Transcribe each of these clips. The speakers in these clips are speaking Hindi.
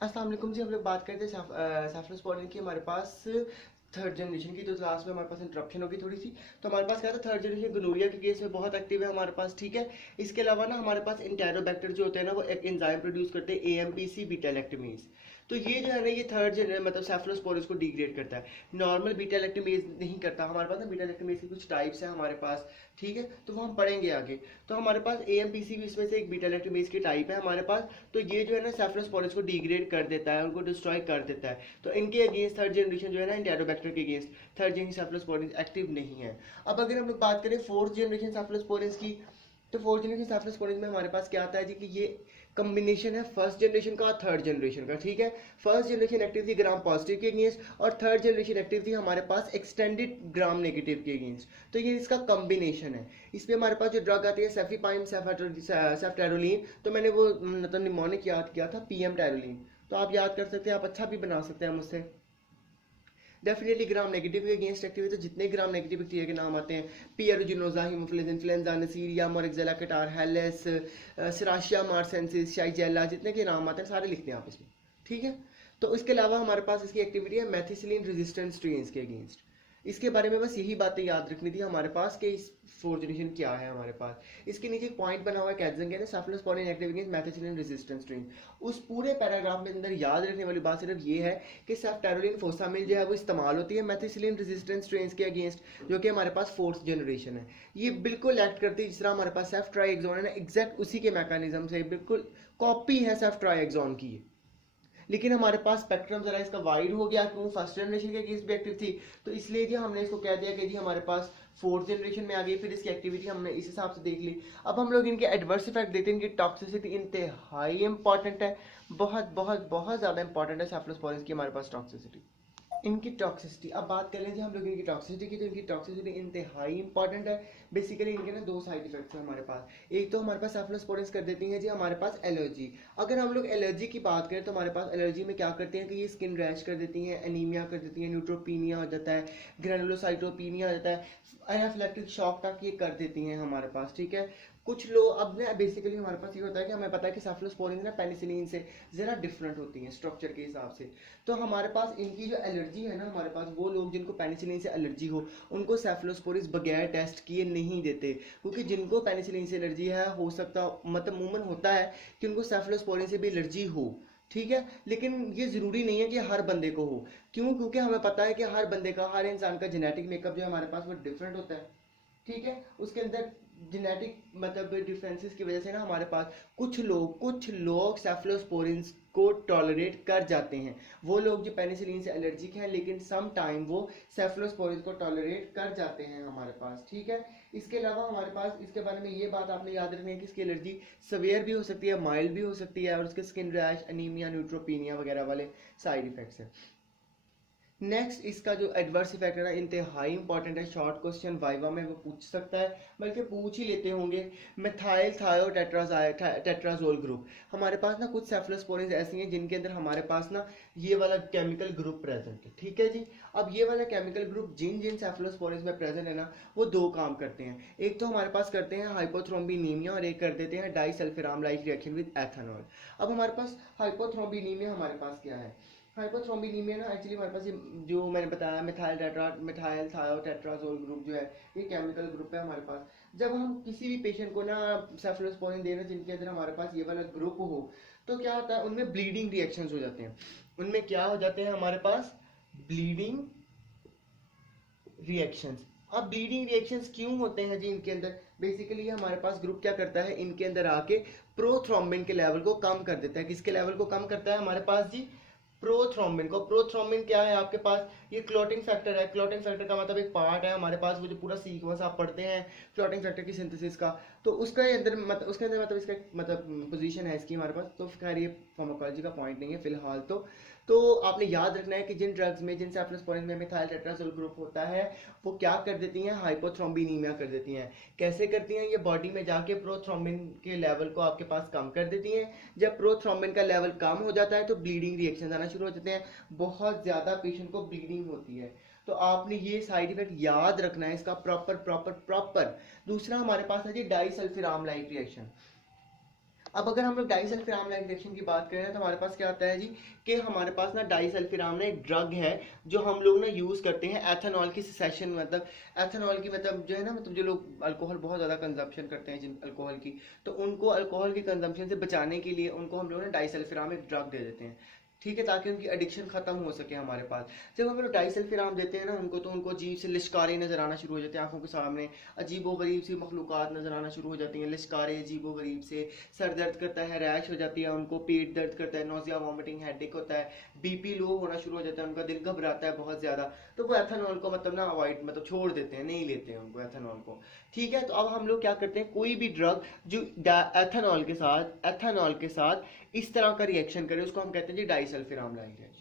अस्सलाम वालेकुम जी। हम लोग बात करते हैं सेफलोस्पोरिन की। हमारे पास थर्ड जनरेशन की, तो क्लास में हमारे पास इंटरप्शन होगी थोड़ी सी। तो हमारे पास क्या था, थर्ड जनरेशन गोनोरिया के केस में बहुत एक्टिव है हमारे पास, ठीक है। इसके अलावा ना हमारे पास इंटेरोबैक्टर जो होते हैं ना, वो एक एंजाइम प्रोड्यूस करते हैं, एएमपीसी बीटा लैक्टमेज। तो ये जो है ना, ये थर्ड मतलब सेफलोस्पोरिन को डिग्रेड करता है। नॉर्मल बीटा लैक्टमेज नहीं करता। हमारे पास ना बीटा लैक्टमेज की कुछ टाइप्स हैं हमारे पास, ठीक है, तो वो हम पढ़ेंगे आगे। तो हमारे पास एएमपीसी भी इसमें से एक बीटा लैक्टमेज की टाइप है हमारे पास। तो ये जो है ना सेफलोस्पोरिन को डिग्रेड कर देता है, उनको डिस्ट्रॉय कर देता है। तो इनके अगेंस्ट थर्ड जनरेशन जो है ना, इंटेरोबैक्टर के against third generation cephalosporin active नहीं है। अब अगर हम लोग बात करें फोर्थ जनरेशन सेफलोस्पोरिन की, तो फोर्थ जनरेशन सेफलोस्पोरिन में हमारे पास क्या आता है जी, कि ये कम्बिनेशन है फर्स्ट जनरेशन का और थर्ड जनरेशन का, ठीक है। फर्स्ट जनरेशन एक्टिव थी ग्राम पॉजिटिव के अगेंस्ट, और थर्ड जनरेशन एक्टिव थी हमारे पास एक्सटेंडेड ग्राम नेगेटिव के अगेंस्ट। तो ये इसका कम्बिनेशन है। इसमें हमारे पास जो ड्रग आती है सेफीपाइम सेफ्टेरोलीन, तो मैंने वो मतलब निमोनिक याद किया था, पीएम टैरोलीन। तो आप याद कर सकते हैं, आप अच्छा भी बना सकते हैं मुझसे। डेफिनेटली ग्राम नेगेटिव के अगेंस्ट एक्टिव है, तो जितने ग्राम नेगेटिव बैक्टीरिया के नाम आते हैं, पियरोजिनोजा, हीमोफिलस इन्फ्लुएंजा, नेसीरिया, मोरिक्सेला कटार, हेलिस, सराशिया मार्सेंसिस, शाइजेला, जितने के नाम आते हैं सारे लिखते हैं आप इसमें, ठीक है। तो इसके अलावा हमारे पास इसकी एक्टिविटी है मेथिसिलिन रेजिस्टेंट स्ट्रेन्स के अगेंस्ट। इसके बारे में बस यही बातें याद रखनी थी हमारे पास कि इस फोर्थ जनरेशन क्या है हमारे पास। इसके नीचे एक पॉइंट बना हुआ है, कैडजन कहते हैं cephalosporin active against methicillin resistant strain. उस पूरे पैराग्राफ में अंदर याद रखने वाली बात सिर्फ ये है कि सेफ्टेरोलिन फोसामिल जो है वो इस्तेमाल होती है मेथिसिलिन रेजिस्टेंट स्ट्रेन के अगेंस्ट, जो कि हमारे पास फोर्थ जनरेशन है। ये बिल्कुल एक्ट करती है जिस तरह हमारे पास सेफ्ट्राइएक्सोन है ना, एग्जैक्ट उसी के मैकेनिज्म से बिल्कुल कॉपी है सेफ्ट्राइएक्सोन की। लेकिन हमारे पास स्पेक्ट्रम जरा इसका वाइड हो गया, क्यों फर्स्ट जनरेशन के केस भी एक्टिव थी, तो इसलिए जी हमने इसको कह दिया कि जी हमारे पास फोर्थ जनरेशन में आ गई। फिर इसकी एक्टिविटी हमने इस हिसाब से देख ली। अब हम लोग इनके एडवर्स इफेक्ट देखते हैं। इनकी टॉक्सिसिटी इंतहाई इंपॉर्टेंट है, बहुत बहुत बहुत ज़्यादा इंपॉर्टेंट है सेफलोस्पोरिन की हमारे पास टॉक्सिसिटी। इनकी टॉक्सिसिटी, अब बात कर लें जी हम लोग इनकी टॉक्सिसिटी की, तो इनकी टॉक्सिसिटी इंतहाई इंपॉर्टेंट है। बेसिकली इनके ना दो साइड इफेक्ट्स हैं हमारे पास। एक तो हमारे पास सेफलोस्पोरिन्स कर देती हैं जी हमारे पास एलर्जी। अगर हम लोग एलर्जी की बात करें तो हमारे पास एलर्जी में क्या करते हैं कि ये स्किन रैश कर देती हैं, एनीमिया कर देती हैं, न्यूट्रोपीनिया हो जाता है, ग्रेनुलोसाइटोपीनिया हो जाता है, एनाफिलैक्टिक शॉक तक ये कर देती हैं हमारे पास, ठीक है। कुछ लोग अब ना बेसिकली हमारे पास ये होता है कि हमें पता है कि सेफलोस्पोरिन ना पेनिसिलिन से ज़रा डिफरेंट होती हैं स्ट्रक्चर के हिसाब से। तो हमारे पास इनकी जो एलर्जी है ना, हमारे पास वो लोग जिनको पेनिसिलिन से एलर्जी हो, उनको सेफलोस्पोरिन बगैर टेस्ट किए नहीं देते। क्योंकि जिनको पेनिसिलिन से एलर्जी है, हो सकता मतलब मूमन होता है कि उनको सेफलोस्पोरिन से भी एलर्जी हो, ठीक है। लेकिन ये ज़रूरी नहीं है कि हर बंदे को हो। क्यों? क्योंकि हमें पता है कि हर बंदे का, हर इंसान का जेनेटिक मेकअप जो है हमारे पास वो डिफरेंट होता है, ठीक है। उसके अंदर जेनेटिक मतलब डिफरेंसेस की वजह से ना हमारे पास कुछ लोग सेफलोस्पोरिन्स को टॉलरेट कर जाते हैं। वो लोग जो पेनिसिलिन से एलर्जिक हैं, लेकिन सम टाइम वो सेफलोस्पोरिन्स को टॉलरेट कर जाते हैं हमारे पास, ठीक है। इसके अलावा हमारे पास इसके बारे में ये बात आपने याद रखनी है कि इसकी एलर्जी सवेयर भी हो सकती है, माइल्ड भी हो सकती है, और उसके स्किन रैश, अनीमिया, न्यूट्रोपीनिया वगैरह वाले साइड इफेक्ट्स हैं। नेक्स्ट इसका जो एडवर्स इफेक्ट है ना, इंतहाई इंपॉर्टेंट है। शॉर्ट क्वेश्चन वाइवा में वो पूछ सकता है, बल्कि पूछ ही लेते होंगे। मिथाइल टेट्राजोल ग्रुप, हमारे पास ना कुछ सेफलोस्पोरिन्स ऐसी हैं जिनके अंदर हमारे पास ना ये वाला केमिकल ग्रुप प्रेजेंट है, ठीक है जी। अब ये वाला केमिकल ग्रुप जिन जिन सेफलोस्पोरिन्स में प्रेजेंट है ना, वो दो काम करते हैं। एक तो हमारे पास करते हैं हाइपोथ्रोम्बिनीमिया, और एक कर देते हैं disulfiram like reaction with ethanol. अब हमारे पास हाइपोथ्रोम्बिनीमिया हमारे पास क्या है, हाइपोथ्रोम्बिनीमिया ना एक्चुअली हमारे पास ये जो मैंने बताया मिथाइल थायोटेट्राजोल ग्रुप जो है, ये केमिकल ग्रुप है हमारे पास। जब हम किसी भी पेशेंट को ना सेफलोस्पोरिन दे रहे हैं जिनके अंदर हमारे पास ये वाला ग्रुप हो, तो क्या होता है, उनमें ब्लीडिंग रिएक्शंस हो जाते हैं। उनमें क्या हो जाते हैं हमारे पास, ब्लीडिंग रिएक्शंस। अब ब्लीडिंग रिएक्शंस क्यों होते हैं जी इनके अंदर, बेसिकली हमारे पास ग्रुप क्या करता है, इनके अंदर आके प्रोथ्रोम्बिन के लेवल को कम कर देता है। किसके लेवल को कम करता है हमारे पास जी, प्रोथ्रोम्बिन को। प्रोथ्रोम्बिन क्या है आपके पास, ये क्लॉटिंग फैक्टर है। क्लॉटिंग फैक्टर का मतलब एक पार्ट है हमारे पास, वो जो पूरा सीक्वेंस आप पढ़ते हैं क्लॉटिंग फैक्टर की सिंथेसिस का, तो उसका अंदर मतलब उसके अंदर मतलब इसका मतलब पोजीशन है इसकी हमारे पास। तो खैर ये फार्माकोलॉजी का पॉइंट नहीं है फिलहाल। तो आपने याद रखना है कि जिन ड्रग्स में, जिन सेफलोस्पोरिन में मिथाइल टेट्राजोल ग्रुप होता है, वो क्या कर देती हैं, हाइपोथ्रोम्बिनीमिया कर देती हैं। कैसे करती हैं, ये बॉडी में जाके प्रोथ्रोम्बिन के लेवल को आपके पास कम कर देती हैं। जब प्रोथ्रोम्बिन का लेवल कम हो जाता है तो ब्लीडिंग रिएक्शन आना शुरू हो जाते हैं, बहुत ज़्यादा पेशेंट को ब्लीडिंग होती है। तो आपने ये साइड इफेक्ट याद रखना है इसका प्रॉपर प्रॉपर प्रॉपर। दूसरा हमारे पास है जी डाइसल्फिराम लाइक रिएक्शन। अब अगर हम लोग डाइसल्फिराम रिएक्शन की बात करें तो हमारे पास क्या आता है जी, कि हमारे पास ना डाइसल्फिराम एक ड्रग है जो हम लोग ना यूज़ करते हैं एथेनॉल की सेसेशन, मतलब एथेनॉल की मतलब जो है ना, मतलब जो लोग अल्कोहल बहुत ज़्यादा कंजप्शन करते हैं जिन अल्कोहल की, तो उनको अल्कोहल की कंजप्शन से बचाने के लिए उनको हम लोग ना डाइसल्फिराम एक ड्रग दे देते हैं, ठीक है, ताकि उनकी एडिक्शन खत्म हो सके हमारे पास। जब हम लोग डाइसल्फिराम देते हैं ना उनको, तो उनको अजीब से लिश्कारे नजर आना शुरू हो जाते हैं आंखों के सामने, अजीबो गरीब सी मखलूक़ात नजर आना शुरू हो जाती हैं, लिश्कारे अजीबो गरीब से, सर दर्द करता है, रैश हो जाती है उनको, पेट दर्द करता है, नोजिया वॉमिटिंग हेडेक होता है, बीपी लो होना शुरू हो जाता है, उनका दिल घबराता है बहुत ज़्यादा। तो वो एथेनॉल को मतलब ना अवॉइड, मतलब छोड़ देते हैं, नहीं लेते हैं उनको एथेनॉल को, ठीक है। तो अब हम लोग क्या करते हैं, कोई भी ड्रग जो एथेनॉल के साथ इस तरह का रिएक्शन करे उसको हम कहते हैं जी डाइसल्फिराम लाइक रिएक्शन।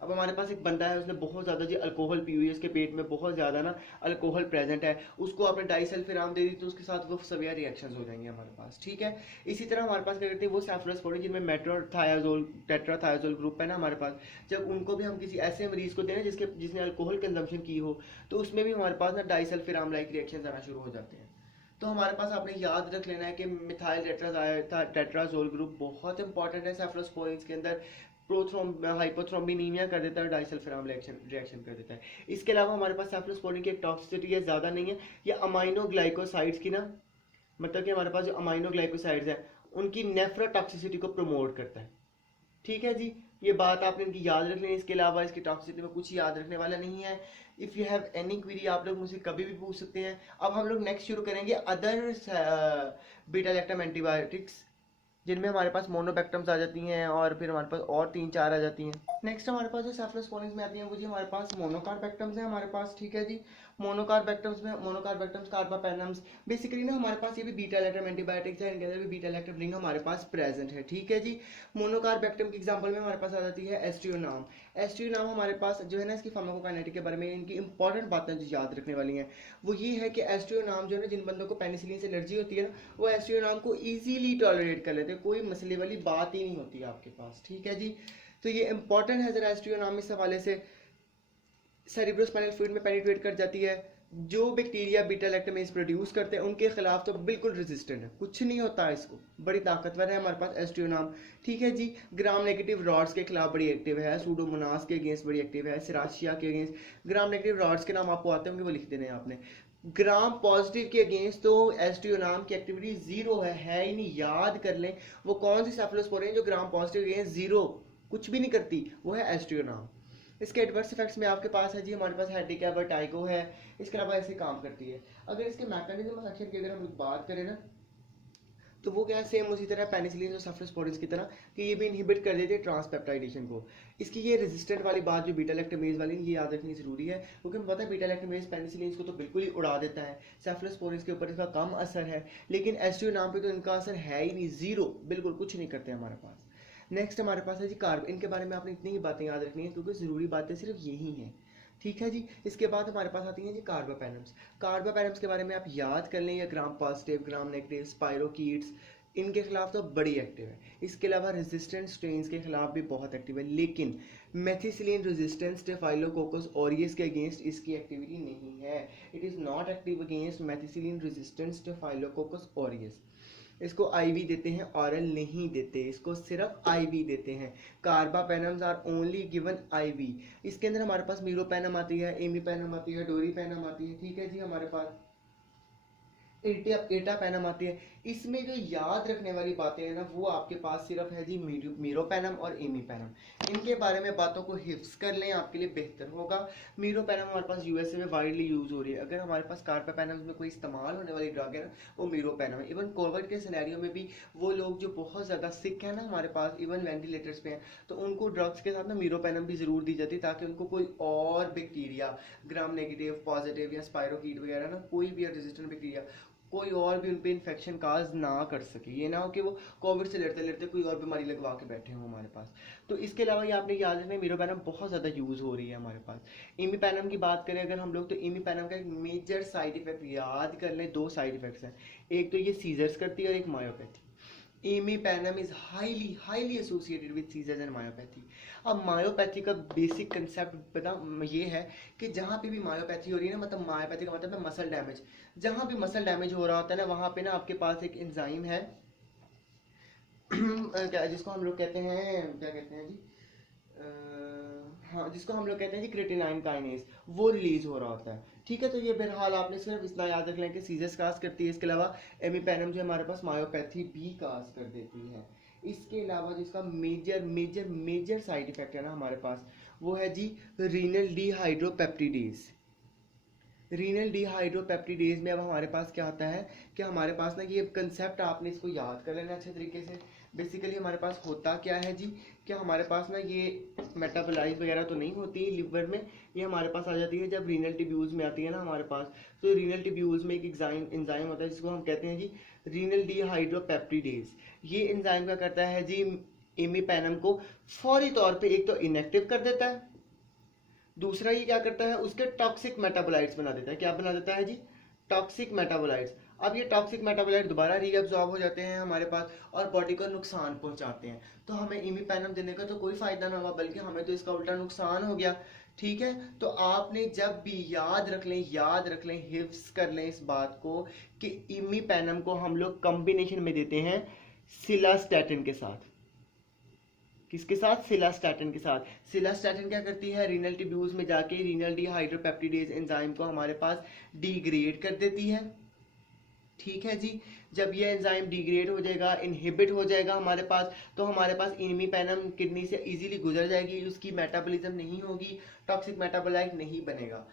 अब हमारे पास एक बंदा है, उसने बहुत ज़्यादा जी अल्कोहल पी हुई है, उसके पेट में बहुत ज़्यादा ना अल्कोहल प्रेजेंट है, उसको आपने डाइसल्फिराम दे दी तो उसके साथ वो सवियर रिएक्शंस हो जाएंगे हमारे पास, ठीक है। इसी तरह हमारे पास क्या करते हैं वो सेफलोस्पोरिन जिनमें मेट्रोथायाजोल टेट्राथायाजोल ग्रुप है ना हमारे पास, जब उनको भी हम किसी ऐसे मरीज को दें जिसने अल्कोहल कंजम्पशन की हो, तो उसमें भी हमारे पास ना डाइसल्फिराम लाइक रिएक्शन आना शुरू हो जाते हैं। तो हमारे पास आपने याद रख लेना है कि मिथाइल टेट्राजोल ग्रुप बहुत इंपॉर्टेंट है सेफलोस्पोरिन्स के अंदर, हाइपोथ्रोम्बिनीमिया कर देता है, डाइसल्फिराम रिएक्शन कर देता है। इसके अलावा हमारे पास सेफलोस्पोरिन की एक टॉक्सिसिटी है, ज़्यादा नहीं है, ये अमाइनो ग्लाइकोसाइड्स की ना, मतलब कि हमारे पास जो अमाइनो ग्लाइकोसाइड्स हैं उनकी नेफ्रोटॉक्सिसिटी को प्रमोट करता है, ठीक है जी। ये बात आपने इनकी याद रख लेनी, इसके अलावा इसकी टॉक्सिसिटी में कुछ याद रखने वाला नहीं है। If you have any query आप लोग मुझसे कभी भी पूछ सकते हैं। अब हम लोग नेक्स्ट शुरू करेंगे अदर बीटा लैक्टम एंटीबायोटिक्स, जिनमें हमारे पास मोनोबैक्टम्स आ जाती हैं और फिर हमारे पास और 3-4 आ जाती हैं। नेक्स्ट हमारे पास जो सेफलोस्पोरिन्स में आती हैं वो जी हमारे पास मोनोकार्बैक्टम्स हैं हमारे पास, ठीक है जी। मोनोकार्बैक्टम्स कार्बापेनम्स, बेसिकली ना हमारे पास ये भी बीटा लैक्टम एंटीबायोटिक्स है, इनके अंदर भी बीटा लैक्टम रिंग हमारे पास प्रेजेंट है, ठीक है जी। मोनोकार्बैक्टम की एग्जांपल में हमारे पास आ जाती है एस्ट्रियोनाम। एस्ट्रियोनाम हमारे पास जो है ना, इसकी फार्माकोकाइनेटिक के बारे में इनकी इंपॉर्टेंट बातें जो याद रखने वाली हैं वो ये है कि एस्ट्रियोनाम जो है ना, जिन बंदों को पेनिसिलिन से एलर्जी होती है ना, वो एस्ट्रियोनाम को इजीली टॉलरेट कर लेते हैं, कोई मसले वाली बात ही नहीं होती है आपके पास, ठीक है जी। तो ये इंपॉर्टेंट है जरा एस्ट्रियोनाम इस हवाले से, सेरिब्रोस्पाइनल फ्लूइड में पेनिट्रेट कर जाती है। जो बैक्टीरिया बीटा लैक्टमेज प्रोड्यूस करते हैं उनके खिलाफ तो बिल्कुल रेजिस्टेंट है, कुछ नहीं होता इसको, बड़ी ताकतवर है हमारे पास एस्ट्रियोनाम, ठीक है जी। ग्राम नेगेटिव रॉड्स के खिलाफ बड़ी एक्टिव है, सूडोमोनास के अगेंस्ट बड़ी एक्टिव है, सिराशिया के अगेंस्ट। ग्राम नेगेटिव रॉड्स के नाम आपको आते होंगे, वो लिख देने हैं आपने। ग्राम पॉजिटिव के अगेंस्ट तो एस्ट्रियोनाम की एक्टिविटी जीरो है ही नहीं, याद कर लें। वो कौन सी सेफलोस्पोरिन जो ग्राम पॉजिटिव के अगेंस्ट जीरो कुछ भी नहीं करती, वो है एस्ट्रियोनाम। इसके एडवर्स इफेक्ट्स में आपके पास है जी, हमारे पास हेडेक है, वर्टाइगो है, इसके अलावा ऐसे काम करती है। अगर इसके मैकेनिज्म ऑफ एक्शन की अगर हम बात करें ना, तो वो क्या है, सेम उसी तरह पेनिसिलिन और सेफलोस्पोरिन्स की तरह कि ये भी इनहिबिट कर देते हैं ट्रांसपेप्टाइडेशन को। इसकी ये रेजिस्टेंट वाली बात जो बीटा लैक्टमेज वाली, ये याद रखनी जरूरी है, क्योंकि हमें पता है बीटा लैक्टमेज पेनिसिलिन को तो बिल्कुल ही उड़ा देता है, सेफलोस्पोरिन्स के ऊपर इसका कम असर है, लेकिन एस्ट्रियोनाम पे तो इनका असर है ही नहीं, जीरो, बिल्कुल कुछ नहीं करते हमारे पास। नेक्स्ट हमारे पास है जी कार्ब, इनके बारे में आपने इतनी ही बातें याद रखनी है क्योंकि ज़रूरी बातें सिर्फ यही हैं, ठीक है जी। इसके बाद हमारे पास आती हैं जी कार्बापेनम्स। कार्बापेनम्स के बारे में आप याद कर लें, या ग्राम पॉजिटिव, ग्राम नेगेटिव, स्पाइरोकीट्स, इनके खिलाफ तो बड़ी एक्टिव है। इसके अलावा रेजिस्टेंट स्ट्रेन्स के खिलाफ भी बहुत एक्टिव है, लेकिन मेथिसिलिन रेजिस्टेंस स्टेफाइलोकोकस ऑरियस के अगेंस्ट इसकी एक्टिविटी नहीं है। It is not active against methicillin resistance staphylococcus aureus. इसको आईवी देते हैं, ऑरल नहीं देते, इसको सिर्फ आईवी देते हैं। Carbapenems are only given IV. इसके अंदर हमारे पास मीरोपेनम आती है, एमीपेनम आती है, डोरीपेनम आती है, ठीक है जी। हमारे पास एटापेनम आती है। इसमें जो याद रखने वाली बातें हैं ना, वो आपके पास सिर्फ है जी मीरोपेनम और एमीपेनम। इनके बारे में बातों को हिफ्स कर लें, आपके लिए बेहतर होगा। मीरोपेनम हमारे पास यूएसए में वाइडली यूज हो रही है। अगर हमारे पास कार्बापेनम में कोई इस्तेमाल होने वाली ड्रग है ना, वो मीरोपेनम है। इवन कोविड के सिनेरियो में भी वो लोग जो बहुत ज़्यादा सिक है ना हमारे पास, इवन वेंटिलेटर्स पे हैं, तो उनको ड्रग्स के साथ ना मीरोपेनम भी ज़रूर दी जाती है, ताकि उनको कोई और बैक्टीरिया, ग्राम नेगेटिव, पॉजिटिव या स्पाइरोकीट वगैरह ना, कोई भी रेजिस्टेंट बैक्टीरिया, कोई और भी उन पे इन्फेक्शन काज ना कर सके। ये ना हो कि वो कोविड से लड़ते लड़ते कोई और बीमारी लगवा के बैठे हों हमारे पास। तो इसके अलावा ये आपने याद रखना, मीरोपेनम बहुत ज़्यादा यूज़ हो रही है हमारे पास। इमीपेनम की बात करें अगर हम लोग, तो इमीपेनम का एक मेजर साइड इफेक्ट याद कर लें, दो साइड इफेक्ट्स हैं, एक तो ये सीजर्स करती है और एक myopathy. Imipenem is highly associated with seizures and myopathy. अब मायोपैथी का बेसिक कंसेप्ट पता ये है कि जहाँ पे भी मायोपैथी हो रही है ना, मतलब मायोपैथी का मतलब है मसल डैमेज, जहाँ भी मसल डैमेज हो रहा होता है ना, वहाँ पे ना आपके पास एक एंजाइम है जिसको हम लोग कहते हैं, क्या कहते हैं जी, हाँ, जिसको हम लोग कहते हैं जी क्रेटिनाइन काइनेज, वो रिलीज हो रहा होता है। ठीक है, तो ये बहरहाल आपने सिर्फ इतना याद रख लें कि सीजर्स काज करती है, इसके अलावा एमीपेनम जो हमारे पास मायोपैथी भी काज कर देती है। इसके अलावा जिसका major major major side effect है ना हमारे पास, वो है जी रीनल डिहाइड्रोपेप्टिडेज। रीनल डिहाइड्रोपेप्टिडेज में अब हमारे पास क्या होता है कि हमारे पास ना ये कंसेप्ट आपने इसको याद कर लेना अच्छे तरीके से। बेसिकली हमारे पास होता क्या है जी, कि हमारे पास ना ये मेटाबोलाइज वगैरह तो नहीं होती लिवर में, ये हमारे पास आ जाती है जब रीनल ट्यूब्यूल्स में आती है ना हमारे पास। तो रीनल ट्यूब्यूल्स में एक एंजाइम होता है जिसको हम कहते हैं जी रीनल डिहाइड्रोपेप्टिडेज। ये एंजाइम क्या करता है जी, इमीपेनम को फौरी तौर पे एक तो इनएक्टिव कर देता है, दूसरा ये क्या करता है उसके टॉक्सिक मेटाबोलाइट्स बना देता है। क्या बना देता है जी, टॉक्सिक मेटाबोलाइट्स। अब ये टॉक्सिक मेटाबोलाइट दोबारा रीअब्सॉर्ब हो जाते हैं हमारे पास और बॉडी को नुकसान पहुंचाते हैं। तो हमें इमीपेनम देने का तो कोई फायदा ना हुआ, बल्कि हमें तो इसका उल्टा नुकसान हो गया। ठीक है, तो आपने जब भी याद रख लें, हिफ्स कर लें इस बात को कि इमीपेनम को हम लोग कॉम्बिनेशन में देते हैं सिलास्टैटिन के साथ। किसके साथ, सिलास्टैटिन के साथ। सिलास्टैटिन क्या करती है, रीनल ट्यूब्यूल्स में जाके रीनल डिहाइड्रोपेप्टिडेज एंजाइम को हमारे पास डिग्रेड कर देती है। ठीक है जी, जब ये एंजाइम डिग्रेड हो जाएगा, इनहिबिट हो जाएगा हमारे पास, तो हमारे पास इमीपेनम किडनी से इजीली गुजर जाएगी, उसकी मेटाबॉलिज्म नहीं होगी, टॉक्सिक मेटाबोलाइट नहीं बनेगा।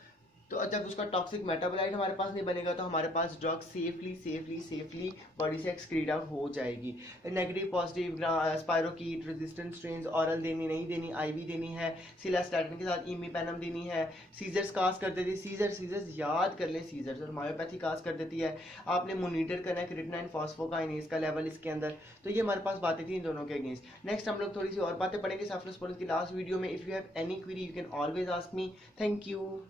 तो जब उसका टॉक्सिक मेटाबोलाइट हमारे पास नहीं बनेगा तो हमारे पास ड्रग सेफली बॉडी से एक्सक्रीट आउट हो जाएगी। Negative positive spirochete resistant strains oral देनी नहीं देनी, आईवी देनी है, सिलास्टैटिन के साथ इमीपेनम देनी है। सीजर्स काज कर देती है, सीजर्स याद कर ले, सीजर्स और मायोपैथी काज कर देती है। आपने मोनिटर करना है क्रिएटिनिन फॉस्फोकाइनेज का लेवल इसके अंदर। तो ये हमारे पास बातें थी इन दोनों के अगेंस्ट। नेक्स्ट हम लोग थोड़ी सी और बातें पढ़ेंगे सेफलोस्पोरिन की लास्ट वीडियो में। If you have any query you can always ask me. Thank you.